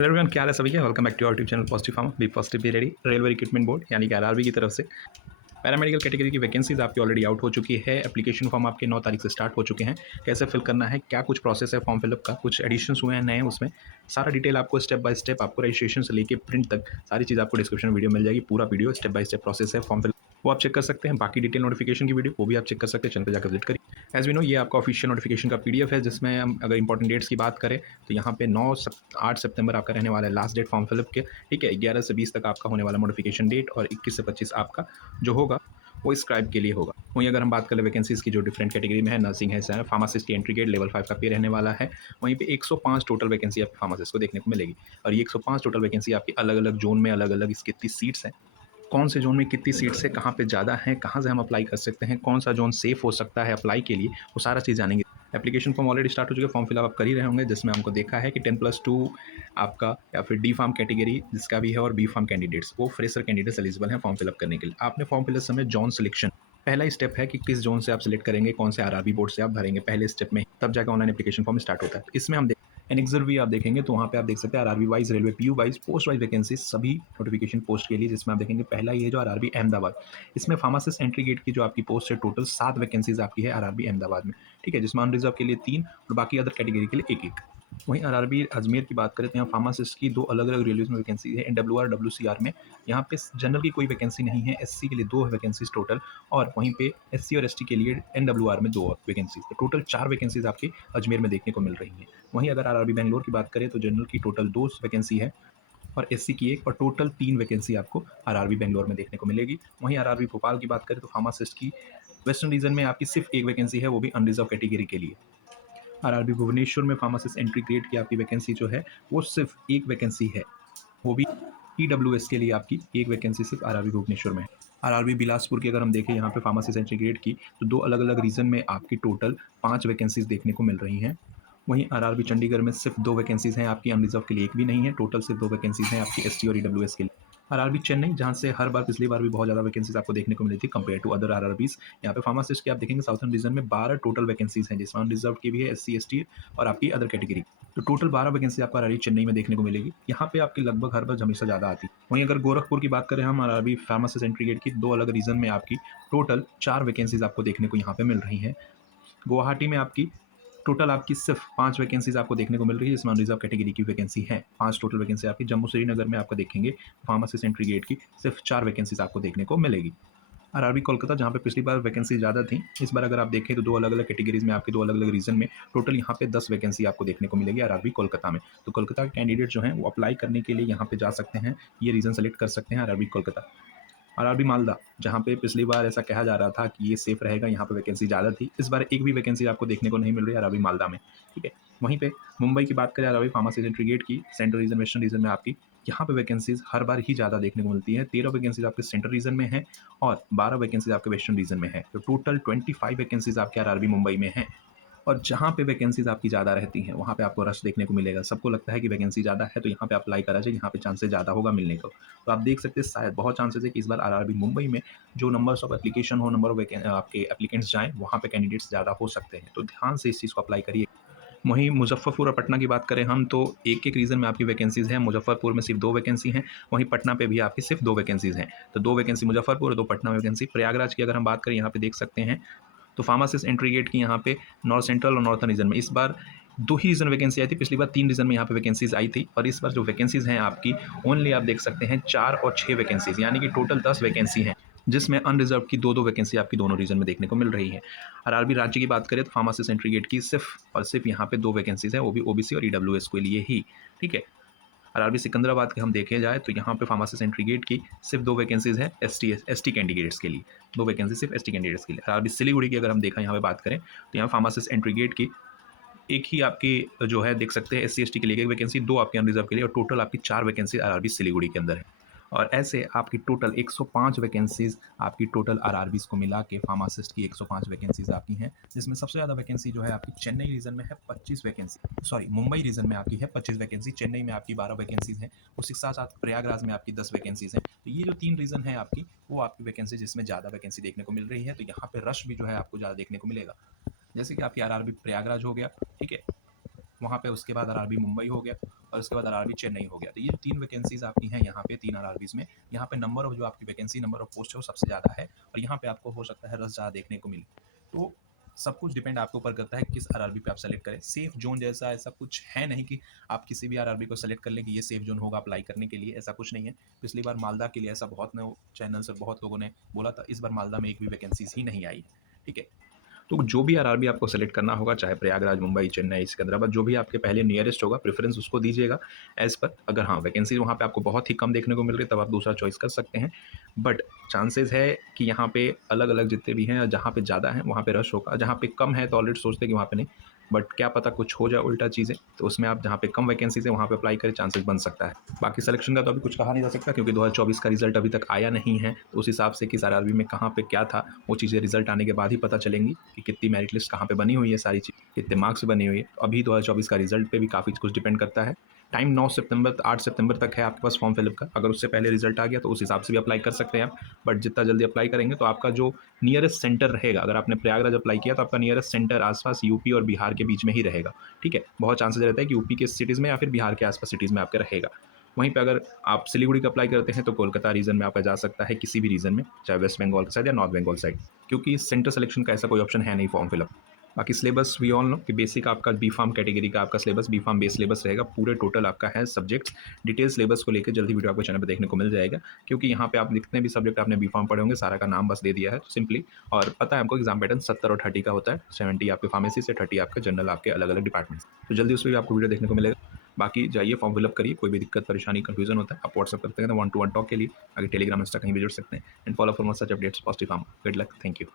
Hello everyone, क्या हाल है सभी का। Welcome back to our YouTube channel positive farmer. Be positive be ready. Railway recruitment board यानी कि आरआरबी की तरफ से पैरामेडिकल कैटेगरी की वैकेंसीज आपकी ऑलरेडी आउट हो चुकी है। एप्लीकेशन फॉर्म आपके 9 तारीख से स्टार्ट हो चुके हैं। कैसे फिल करना है, क्या कुछ प्रोसेस है फॉर्म फिलअप का, कुछ एडिशंस हुए हैं नए, उसमें सारा डिटेल आपको स्टेप बाय स्टेप आपको रजिस्ट्रेशन से लेके प्रिंट तक सारी चीज़ आपको डिस्क्रिप्शन वीडियो मिल जाएगी। पूरा video step by step process है फॉर्म फिल, वो आप चेक कर सकते हैं। बाकी डिटेल नोटिफिकेशन की वीडियो वो भी आप चेक कर सकते हैं, चैनल पर जाकर विजिट करिए। एज वी नो, ये आपका ऑफिशियल नोटिफिकेशन का पीडीएफ है, जिसमें हम अगर इंपॉर्टेंट डेट्स की बात करें तो यहाँ पे 8 सितंबर आपका रहने वाला है लास्ट डेट फॉर्म फिलअप के। ठीक है, 11 से 20 तक आपका होने वाला नोटिफिकेशन डेट, और 21 से 25 आपका जो होगा वो स्क्राइब के लिए होगा। वहीं अगर हम बात करें वैकेंसीज़ की, जो डिफरेंट कैटेगरी में है, नर्सिंग है, फार्मासिस्ट की एंट्री गेट लेवल 5 का पे रहने वाला है। वहीं पे 105 टोटल वैकेंसी आपको फार्मासिस्ट को देखने को मिलेगी, और ये 105 टोटल वैकेंसी आपकी अलग अलग जोन में, अलग अलग इसकी कितनी सीट्स हैं, कौन से जोन में कितनी सीट्स है, कहाँ पे ज़्यादा है, कहाँ से हम अप्लाई कर सकते हैं, कौन सा जोन सेफ हो सकता है अप्लाई के लिए, वो सारा चीज़ जानेंगे। एप्लीकेशन फॉर्म ऑलरेडी स्टार्ट हो चुके हैं, फॉर्म फिलअप आप कर ही रहे होंगे, जिसमें हमको देखा है कि 10+2 आपका या फिर डी फार्म कैटेगरी जिसका भी है, और बी फार्म कैंडिडेट्स, वो फ्रेशर कैंडिडेट्स एलिजिबल हैं फॉर्म फिलअप करने के लिए। आपने फॉर्म फिलअप समय जोन सिलेक्शन, पहला स्टेप है कि किस जोन से आप सिलेक्ट करेंगे, कौन से आरआरबी बोर्ड से आप भरेंगे, पहले स्टेप में तब जाकर ऑनलाइन एप्लीकेशन फॉर्म स्टार्ट होता है। इसमें हम एनेक्सर भी आप देखेंगे तो वहाँ पे आप देख सकते हैं RRB wise, railway PU wise, post wise vacancy सभी नोटिफिकेशन पोस्ट के लिए, जिसमें आप देखेंगे पहला ये जो आरआरबी अहमदाबाद, इसमें फार्मासिस्ट एंट्री गेट की जो आपकी पोस्ट है, टोटल 7 वैकेंसीज आपकी है आरआरबी अहमदाबाद में। ठीक है, जिसमें अनरिजर्व के लिए 3 और बाकी अदर कैटेगरी के लिए 1-1। वहीं आरआरबी अजमेर की बात करें तो यहाँ फार्मासिस्ट की 2 अलग अलग रेलवेज में वैकेंसी है, एनडब्ल्यूआर डब्ल्यूसीआर में। यहाँ पे जनरल की कोई वैकेंसी नहीं है, एससी के लिए 2 वैकेंसीज टोटल, और वहीं पे एससी और एसटी के लिए एनडब्ल्यूआर में 2 वैकेंसीज, तो टोटल 4 वैकेंसीज आपके अजमेर में देखने को मिल रही हैं। वहीं अगर आरआरबी बेंगलोर की बात करें तो जनरल की टोटल 2 वैकेंसी है, और एससी की 1, और टोटल 3 वैकेंसी आपको आरआरबी बेंगलोर में देखने को मिलेगी। वहीं आरआरबी भोपाल की बात करें तो फार्मासिस्ट की वेस्टर्न रीजन में आपकी सिर्फ 1 वैकेंसी है, वो भी अनरिजर्व कैटेगरी के लिए। आरआरबी भुवनेश्वर में फार्मासिस्ट एंट्री ग्रेड की आपकी वैकेंसी जो है वो सिर्फ 1 वैकेंसी है, वो भी ईडब्ल्यूएस के लिए आपकी 1 वैकेंसी सिर्फ आरआरबी भुवनेश्वर में है। आरआरबी बिलासपुर की अगर हम देखें यहाँ पे फार्मासिस्ट एंट्री ग्रेड की, तो 2 अलग अलग रीजन में आपकी टोटल 5 वैकेंसीज देखने को मिल रही हैं। वहीं आरआरबी चंडीगढ़ में सिर्फ 2 वैकेंसीज हैं आपकी, अनरिजर्व के लिए 1 भी नहीं है, टोटल सिर्फ 2 वैकेंसीज हैं आपकी एसटी और ईडब्ल्यूएस के लिए। आरआरबी चेन्नई, जहाँ से हर बार पिछली बार भी बहुत ज़्यादा वैकेंसीज आपको देखने को मिली थी कंपेयर टू अदर आरआरबीज। यहाँ पे फार्मासिस्ट की आप देखेंगे साउथर्न रीजन में 12 टोटल वैकेंसीज हैं, जिसमें अनरिजर्व की भी है, एससी एसटी और आपकी अदर कैटेगरी, तो टोटल 12 वैकेंसी आपको आरआरबी चेन्नई में देखने को मिलेगी। यहाँ पे आपकी लगभग हर बार हमेशा ज़्यादा आती है। वहीं अगर गोरखपुर की बात करें हम, आरआरबी फार्मासिस्ट एंट्री गेट की 2 अलग रीजन में आपकी टोटल 4 वैकेंसीज आपको देखने को यहाँ पे मिल रही हैं। गुवाहाटी में आपकी टोटल आपकी सिर्फ 5 वैकेंसीज आपको देखने को मिल रही है, इसमें अनरिजर्व कैटेगरी की वैकेंसी है। 5 टोटल वैकेंसी आपकी। जम्मू श्रीनगर में आपको देखेंगे फार्मासिस्ट एंट्री गेट की सिर्फ 4 वैकेंसीज आपको देखने को मिलेगी। आरआरबी कोलकाता, जहाँ पे पिछली बार वैकेंसी ज़्यादा थी, इस बार अगर आप देखें तो 2 अलग अलग कैटेगरीज में आपके 2 अलग अलग रीजन में टोटल यहाँ पे 10 वैकेंसी आपको देखने को मिलेगी आरआरबी कोलकाता में। तो कोलकाता के कैंडिडेट जो हैं वो अप्लाई करने के लिए यहाँ पे जा सकते हैं, ये रीजन सेलेक्ट कर सकते हैं आरआरबी कोलकाता। आरआरबी मालदा, जहाँ पे पिछली बार ऐसा कहा जा रहा था कि ये सेफ रहेगा, यहाँ पे वैकेंसी ज़्यादा थी, इस बार एक भी वैकेंसी आपको देखने को नहीं मिल रही आरआरबी मालदा में। ठीक है, वहीं पे मुंबई की बात करें आरआरबी फार्मासिस्ट एंट्री गेट की, सेंट्रल रीजन वेस्टर्न रीजन में आपकी यहाँ पे वैकेंसीज हर बार ही ज़्यादा देखने को मिलती है। 13 वैकेंसीज आपके सेंट्रल रीजन में है, और 12 वैकेंसीज आपके वेस्टर्न रीजन में है, तो टोटल 25 वैकेंसीज आपके आरआरबी मुंबई में है। और जहाँ पे वैकेंसीज आपकी ज़्यादा रहती हैं वहाँ पे आपको रश देखने को मिलेगा। सबको लगता है कि वैकेंसी ज़्यादा है तो यहाँ पे अप्लाई करा जाए, यहाँ पे चांसेस ज़्यादा होगा मिलने को। तो आप देख सकते हैं शायद बहुत चांसेस है कि इस बार आरआरबी मुंबई में जो नंबर्स ऑफ एप्लीकेशन हो, नंबर ऑफ आपके एप्लीकेंट्स जाएँ, वहाँ पे कैंडिडेट्स ज़्यादा हो सकते हैं, तो ध्यान से इस चीज़ को अप्लाई करिए। वहीं मुजफ्फरपुर और पटना की बात करें हम, तो एक-एक रीजन में आपकी वैकेंसीज़ हैं। मुजफ्फरपुर में सिर्फ 2 वैकेंसी हैं, वहीं पटना पे भी आपकी सिर्फ 2 वैकेंसीज़ हैं। तो 2 वैकेंसी मुजफ्फरपुर और 2 पटना में वैकेंसी। प्रयागराज की अगर हम बात करें, यहाँ पे देख सकते हैं तो फार्मासिस्ट एंट्री गेट की यहाँ पे नॉर्थ सेंट्रल और नॉर्थर्न रीजन में इस बार 2 ही रीजन वैकेंसी आई थी, पिछली बार 3 रीजन में यहाँ पे वैकेंसीज आई थी, और इस बार जो वैकेंसीज हैं आपकी ओनली आप देख सकते हैं 4 और 6 वैकेंसीज, यानी कि टोटल 10 वैकेंसी हैं, जिसमें अनरिजर्व की 2-2 वैकेंसी आपकी दोनों रीजन में देखने को मिल रही है। आरआरबी राज्य की बात करें तो फार्मासिस्ट एंट्री गेट की सिर्फ और सिर्फ यहाँ पे 2 वैकेंसीज हैं, वो भी ओबीसी और ईडब्ल्यूएस के लिए ही। ठीक है, आरआरबी सिकंदराबाद के हम देखे जाए तो यहाँ पे फार्मासिस्ट एंट्री गेट की सिर्फ 2 वैकेंसीज हैं एसटी कैंडिडेट्स के लिए, 2 वैकेंसी सिर्फ एसटी कैंडिडेट्स के लिए। आरआरबी सिलीगुड़ी की अगर हम देखा यहाँ पे बात करें तो यहाँ फार्मासिस्ट एंट्री गेट की एक ही आपकी जो है देख सकते हैं एससी एसटी के लिए 1 वैकेंसी, 2 आपके अनरिजर्व के लिए, और टोटल आपकी 4 वैकेंसी आरआरबी सिलीगुड़ी के अंदर है। और ऐसे आपकी टोटल 105 वैकेंसीज आपकी टोटल आरआरबीज को मिला के फार्मासिस्ट की 105 वैकेंसीज आपकी हैं, जिसमें सबसे ज़्यादा वैकेंसी जो है आपकी चेन्नई रीजन में है 25 वैकेंसी, सॉरी मुंबई रीजन में आपकी है 25 वैकेंसी, चेन्नई में आपकी 12 वैकेंसीज हैं, उसके साथ साथ प्रयागराज में आपकी 10 वैकेंसीज हैं। तो ये जो 3 रीजन है आपकी, वो आपकी वैकेंसी जिसमें ज़्यादा वैकेंसी देखने को मिल रही है, तो यहाँ पे रश भी जो है आपको ज़्यादा देखने को मिलेगा, जैसे कि आपकी आरआरबी प्रयागराज हो गया। ठीक है, वहाँ पे उसके बाद आरआरबी मुंबई हो गया और उसके बाद आरआरबी चेन्नई हो गया। तो ये 3 वैकेंसीज़ आपकी हैं यहाँ पे 3 आरआरबीज़ में। यहाँ पे नंबर ऑफ जो आपकी वैकेंसी नंबर ऑफ पोस्ट है वो सबसे ज़्यादा है और यहाँ पे आपको हो सकता है रश ज़्यादा देखने को मिले। तो सब कुछ डिपेंड आपके ऊपर करता है किस आरआरबी पे आप सेलेक्ट करें। सेफ जोन जैसा ऐसा कुछ है नहीं कि आप किसी भी आरआरबी को सेलेक्ट कर लें कि ये सेफ जोन होगा अप्लाई करने के लिए, ऐसा कुछ नहीं है। पिछली बार मालदा के लिए ऐसा बहुत ने चैनल्स और बहुत लोगों ने बोला था, इस बार मालदा में एक भी वैकेंसीज ही नहीं आई। ठीक है, तो जो भी आरआरबी आपको सेलेक्ट करना होगा, चाहे प्रयागराज, मुंबई, चेन्नई, सिकंदराबाद, जो भी आपके पहले नियरेस्ट होगा, प्रेफरेंस उसको दीजिएगा एज़ पर। अगर हाँ, वैकेंसी वहाँ पे आपको बहुत ही कम देखने को मिल रही है, तब आप दूसरा चॉइस कर सकते हैं। बट चांसेस है कि यहाँ पे अलग-अलग जितने भी हैं, जहाँ पे ज़्यादा हैं, वहाँ पे रश होगा, जहाँ पे कम है, तो ऑलरेडी सोचते हैं कि वहाँ पे नहीं। बट क्या पता कुछ हो जाए उल्टा चीज़ें, तो उसमें आप जहाँ पे कम वैकेंसीज़ है, वहाँ पे अप्लाई करें, चांसेस बन सकता है। बाकी सिलेक्शन का तो अभी कुछ कहा नहीं जा सकता क्योंकि 2024 का रिजल्ट अभी तक आया नहीं है, तो उस हिसाब से किस आरआरबी में कहाँ पे क्या था, वो चीज़ें रिजल्ट आने के बाद ही पता चलेंगी कि कितनी मेरिट लिस्ट कहाँ पे बनी हुई है, सारी चीज़ कितने मार्क्स बनी हुई है। अभी 2024 का रिजल्ट पे भी काफ़ी कुछ डिपेंड करता है। टाइम 9 सितंबर 8 सितंबर तक है आपके पास फॉर्म फिलअप का। अगर उससे पहले रिजल्ट आ गया तो उस हिसाब से भी अप्लाई कर सकते हैं आप। बट जितना जल्दी अप्लाई करेंगे तो आपका जो नियरेस्ट सेंटर रहेगा, अगर आपने प्रयागराज अप्लाई किया तो आपका नियरेस्ट सेंटर आसपास यूपी और बिहार के बीच में ही रहेगा। ठीक है, बहुत चांसेस रहता है कि यूपी के सिटीज़ में या फिर बिहार के आसपास सिटीज़ में आपके रहेगा। वहीं पे अगर आप सिलीगुड़ी का अप्लाई करते हैं तो कोलकाता रीजन में आपका जा सकता है, किसी भी रीजन में, चाहे वेस्ट बंगाल के साइड या नॉर्थ बंगाल साइड, क्योंकि सेंटर सिलेक्शन का ऐसा कोई ऑप्शन है नहीं फॉर्म फिलअप। बाकी सिलेबस वी ऑल नो कि बेसिक आपका बी फार्म कैटेगरी का आपका syllabus B pharm base syllabus रहेगा, पूरे टोटल आपका है सब्जेक्ट्स। डिटेल सिलेबस को लेकर जल्दी वीडियो आपको चैनल पर देखने को मिल जाएगा, क्योंकि यहाँ पे आप जितने भी सब्जेक्ट आपने बी फार्म पढ़े होंगे सारा का नाम बस दे दिया है सिंपली। और पता है हमको एग्जाम पैटर्न 70 और 30 का होता है, 70 आपके फार्मेसी से, 30 आपका जनरल आपके अलग अलग डिपार्टमेंट। तो जल्दी उस पर भी आपको वीडियो देखने को मिलेगा। बाकी जाइए फॉर्म फिलअप करिए, कोई भी दिक्कत परेशानी कन्फ्यूजन होता है आप व्हाट्सअप करते हैं 1-to-1 टॉक के लिए, आगे टेलीग्राम इंस्टा कहीं भी जुड़ सकते हैं। And follow for more such updates positive farm. Good luck, thank you.